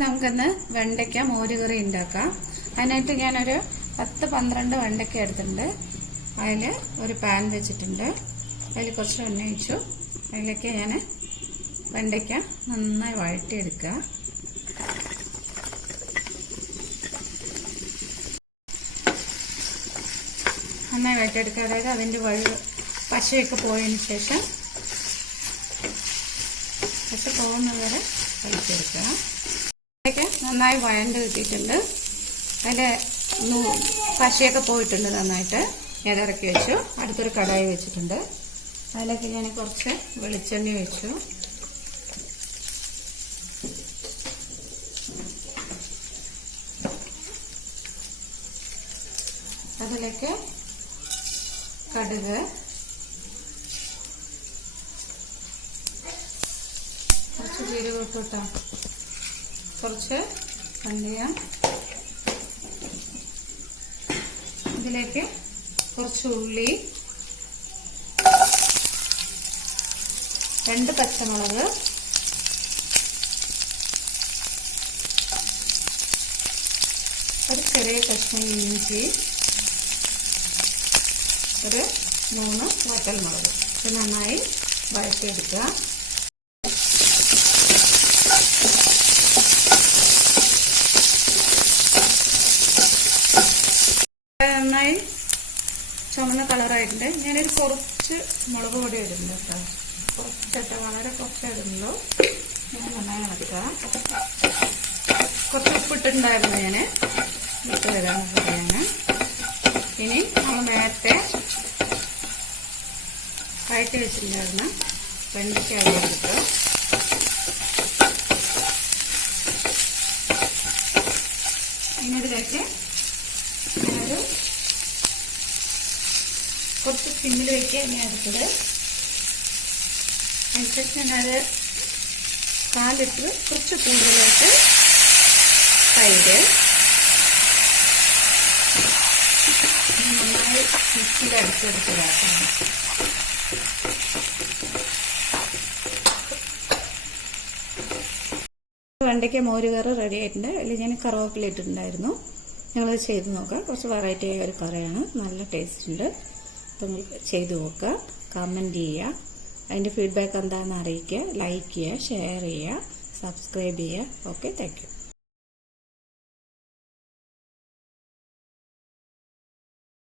നമുക്കൊന്ന് വെണ്ടയ്ക്ക മോരുകറി ഉണ്ടാക്കാം. അതിനായിട്ട് ഞാനൊരു 10-12 വെണ്ടയ്ക്ക എടുത്തിട്ടുണ്ട്. അതിൽ ഒരു പാൻ വെച്ചിട്ടുണ്ട്. അതിൽ കുറച്ച് എണ്ണ ഒഴിച്ചു. അതിലേക്ക് ഞാൻ വെണ്ടയ്ക്ക നന്നായി വഴറ്റിയെടുക്കുക. നന്നായി വഴറ്റിയെടുക്കുക. അതായത് അതിൻ്റെ പശയൊക്കെ പോയതിന് ശേഷം പശ പോകുന്നത് വരെ വഴറ്റിയെടുക്കുക. വെണ്ടയ്ക്ക നന്നായി വഴണ്ട് കിട്ടിയിട്ടുണ്ട്. അതിൻ്റെ പശയൊക്കെ പോയിട്ടുണ്ട് നന്നായിട്ട്. ഞാൻ ഇറക്കി വെച്ചു. അടുത്തൊരു കടായി വെച്ചിട്ടുണ്ട്. അതിലേക്ക് ഞാൻ കുറച്ച് വെളിച്ചെണ്ണ ഒഴിച്ചു. അതിലേക്ക് കടുക്, കുറച്ച് ജീരകം ഇട്ടിട്ടാ, കുറച്ച് കണ്ടിയം, ഇതിലേക്ക് കുറച്ച് ഉള്ളി, 2 പച്ചമുളക്, ഒരു ചെറിയ കഷ്ണം ഇഞ്ചി, ഒരു 3 വറ്റൽമുളക്. ഇത് നന്നായി വഴറ്റിയെടുക്കുക. നന്നായി ചുമന്ന കളറായിട്ടുണ്ട്. ഞാനൊരു കുറച്ച് മുളക് പൊടി ഇടുന്നു കേട്ടോ. കുറച്ചിട്ട് വളരെ കുറച്ച് ഇടുന്നുള്ളൂ. ഞാൻ നന്നായി നടക്കുക. കുറച്ച് ഉപ്പിട്ടുണ്ടായിരുന്നു. ഞാൻ ഇട്ട് വരാൻ പറയാണ്. ഇനി നമ്മൾ നേരത്തെ വഴറ്റി വെച്ചിട്ടുണ്ടായിരുന്ന വെണ്ടയ്ക്ക എടുക്കുക. ഇതിനകത്തേക്ക് ഞാനൊരു കുറച്ച് സിമ്മിൽ വയ്ക്കുക. ഞാൻ എടുത്തത് അതിനുശേഷം ഞാനത് 1/4 ലിറ്റർ കുറച്ച് കൂടുതലായിട്ട് തൈര് നന്നായി മിക്സിയിൽ അടിച്ചെടുത്തതാക്കാം. വെണ്ടയ്ക്ക മോരുകറി റെഡി ആയിട്ടുണ്ട്. അതിൽ ഞാൻ കറിവേപ്പില ഇട്ടിട്ടുണ്ടായിരുന്നു. ഞങ്ങളത് ചെയ്ത് നോക്കുക. കുറച്ച് വെറൈറ്റി ആയ ഒരു കറിയാണ്. നല്ല ടേസ്റ്റ് ഉണ്ട്. അപ്പോൾ നിങ്ങൾ ചെയ്ത് നോക്കുക. കമൻറ്റ് ചെയ്യുക. അതിൻ്റെ ഫീഡ്ബാക്ക് എന്താണെന്ന് അറിയിക്കുക. ലൈക്ക് ചെയ്യുക, ഷെയർ ചെയ്യുക, സബ്സ്ക്രൈബ് ചെയ്യുക. Okay, thank you.